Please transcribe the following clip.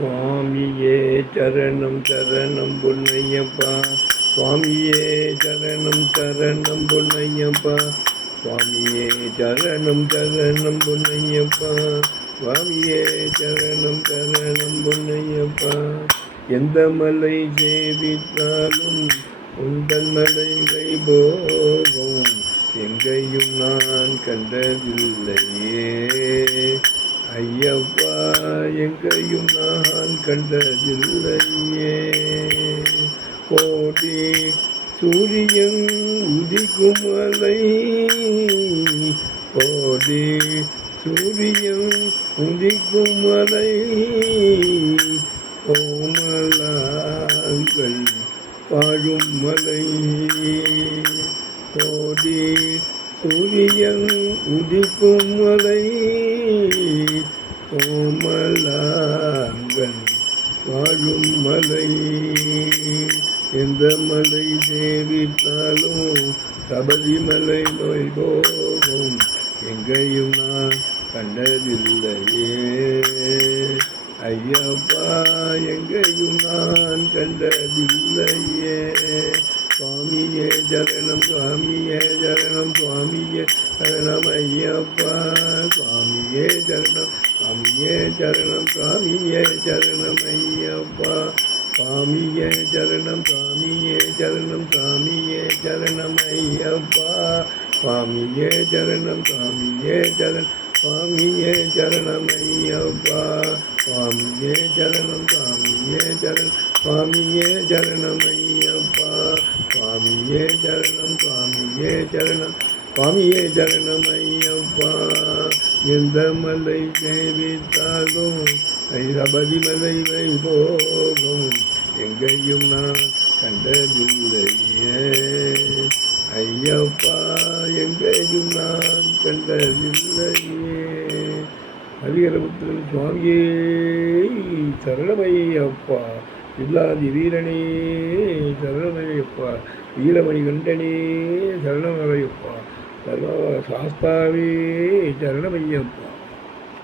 சுவாமியே சரணம் சரணம் பொன்னையப்பா. சுவாமியே சரணம் சரணம் பொன்னையப்பா. சுவாமியே சரணம் சரணம் பொன்னையப்பா. சுவாமியே சரணம் சரணம் பொன்னையப்பா. எந்த மலை சேவித்தாலும் உந்தன் மலைகளை போகும் எங்கேயும் நான் கண்டதில்லையே ஐயப்பா, எங்கேயும் நான் கண்டதில்லையே. கோடி சூரியன் உதிக்கும் மலை, கோடி சூரியன் உதிக்கும் மலை, கோமலாங்கள் வாழும் மலை. கோடி சூரியன் உதிக்கும் மலை, கோமலாங்கள் வாழும் மலை. எந்த மலை சேவித்தாலும் சபரிமலை நோய் போகும் எங்கேயும் நான் கண்டதில்லையே ஐயப்பா, எங்கேயும் நான் கண்டதில்லையே. சுவாமியே சரணம் சுவாமியே சரணம் சுவாமியே சரணம் ஐயப்பா. சுவாமியே சரணம் சுவாமியே சரணம் சுவாமியே சரணம் ஐயப்பா. சுவாமியே சரணம் சுவாமியே சரணம் சுவாமியே சரணம் ஐயப்பா. சுவாமியே சரணம் சுவாமியே சரணம் சுவாமியே சரணம் ஐயப்பா. சுவாமியே சரணம் சுவாமியே சரணம் சுவாமியே சரணம் ஐயப்பா. சுவாமியே சரணம் சுவாமியே சரணம் சுவாமியே சரணம் ஐயப்பா. எந்த மலை சேவித்தாலும் சபரிமலை வைபோகம் எங்கேயும் நான் கண்டதில்லையே ஐயப்பா, எங்கேயும் நான் கண்டதில்லையே. ஹரிஹரபுத்திரன் சுவாமியே சரணமையப்பா. இல்லாதி வீரனே சரணமையப்பா. வீரமணி கண்டனே சரணமையப்பா. சர்வ சாஸ்தாவே சரணமையப்பா.